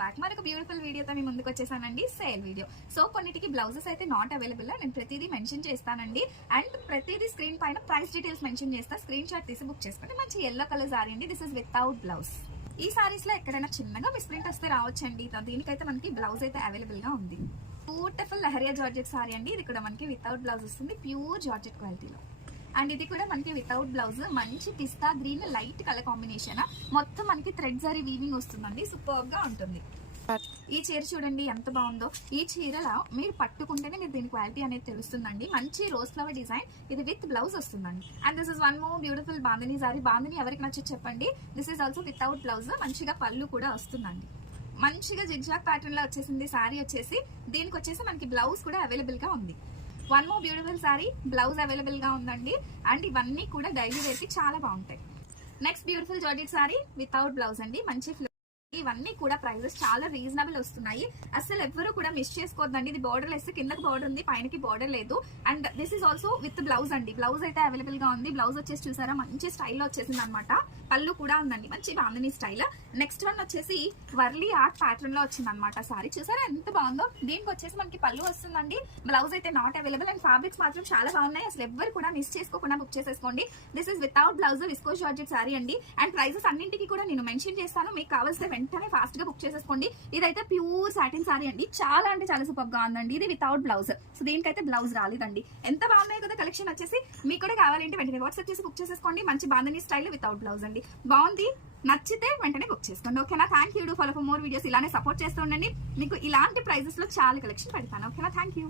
Back మరొక beautiful వీడియోతో మీ ముందుకు వచ్చేసానండి. Sale video. సో కొన్నిటికి బ్లౌజెస్ అయితే నాట్ అవైలబుల్. నేను ప్రతిదీ మెన్షన్ చేస్తానండి. అండ్ ప్రతిదీ స్క్రీన్ పైన ప్రైస్ డీటెయిల్స్ మెన్షన్ చేస్తా. స్క్రీన్ షాట్ తీసి బుక్ చేసుకోండి. మంచి ఎల్లో కలర్ సారీ అండి. This is without blouse. ఈ సారీస్ లో ఎక్కడైనా చిన్నగా మిస్ప్రింట్ వస్తే రావచ్చండి. దీనికైతే మనకి బ్లౌజ్ అయితే అవైలబుల్ గా ఉంది. బ్యూటిఫుల్ లహరియా జార్జెట్ సారీ అండి. ఇది కూడా మనకి వితౌట్ బ్లౌజ్ వస్తుంది. ప్యూర్ జార్జెట్ క్వాలిటీలో. అండ్ ఇది కూడా మనకి వితౌట్ బ్లౌజ్. మంచి పిస్తా గ్రీన్ లైట్ కలర్ కాంబినేషన్. మొత్తం మనకి థ్రెడ్ జరీ వీవింగ్ వస్తుందండి. సూపర్ గా ఉంటుంది. ఈ చీర చూడండి ఎంత బాగుందో. ఈ చీరలో మీరు పట్టుకుంటేనే మీరు దీని క్వాలిటీ అనేది తెలుస్తుందండి. మంచి రోజ్ ఫ్లవర్ డిజైన్. ఇది విత్ బ్లౌజ్ వస్తుందండి. And this is one more beautiful bandhani sorry. Bandhani ఎవరికి నచ్చో చెప్పండి. This is also without blouse. మంచిగా పళ్ళు కూడా వస్తుందండి. మంచిగా జిగ్జాగ్ ప్యాటర్న్ లో వచ్చేసింది సారీ వచ్చేసి. దీనికి వచ్చేసి మనకి బ్లౌజ్ కూడా అవైలబుల్ గా ఉంది. One more beautiful sorry. Blouse available గా ఉందండి. అండ్ ఇవన్నీ కూడా డైలీ వేర్ కి చాలా బాగుంటాయి. Next beautiful georgette sorry without blouse అండి. మంచి ఇవన్నీ కూడా ప్రైజెస్ చాలా రీజనబుల్ వస్తున్నాయి. అసలు ఎవ్వరు కూడా మిస్ చేసుకోవద్దండి. ఇది బార్డర్ లెస్, కిందకి బార్డర్ ఉంది, పైనకి బార్డర్ లేదు. And this is also with blouse అండి. బ్లౌజ్ అయితే అవైలబుల్ గా ఉంది. బ్లౌజ్ వచ్చేసి చూసారా మంచి స్టైల్లో వచ్చేసింది అనమాట. పళ్ళు కూడా ఉందండి మంచి బాందిని స్టైల్. నెక్స్ట్ వన్ వచ్చేసి వర్లీ ఆర్ట్ ప్యాటర్న్ లో వచ్చింది అనమాట సారీ. చూసారా ఎంత బాగుందో. దీనికి వచ్చేసి మనకి పళ్ళు వస్తుందండి. బ్లౌజ్ అయితే నాట్ అవైలబుల్. అండ్ ఫ్యాబ్రిక్స్ మాత్రం చాలా బాగున్నాయి. అసలు ఎవ్వరు కూడా మిస్ చేసుకోకుండా బుక్ చేసేసుకోండి. This is without blouse viscose georgette sorry అండి. అండ్ ప్రైజెస్ అన్నింటికి కూడా నేను మెన్షన్ చేస్తాను. మీకు కావాల్సిన వెంటనే ఫాస్ట్ గా బుక్ చేసేసుకోండి. ఇదైతే ప్యూర్ సాటిన్ సారీ అండి. చాలా అంటే చాలా సూపర్ గా ఉందండి. ఇది వితౌట్ బ్లౌజ్. సో దీనికైతే బ్లౌజ్ రాలేదండి. ఎంత బాగున్నాయి కదా కలెక్షన్ వచ్చేసి. మీకు కూడా కావాలంటే వెంటనే వాట్సాప్ చేసి బుక్ చేసేసుకోండి. మంచి బాందని స్టైల్ వితౌట్ బ్లౌజ్ అండి. బాగుంది. నచ్చితే వెంటనే బుక్ చేసుకోండి. ఓకేనా? Thank you. Follow for more videos. ఇలానే సపోర్ట్ చేస్తూ ఉండండి. మీకు ఇలాంటి ప్రైజెస్ లో చాలా కలెక్షన్ పెడతాను. ఓకేనా? Thank you.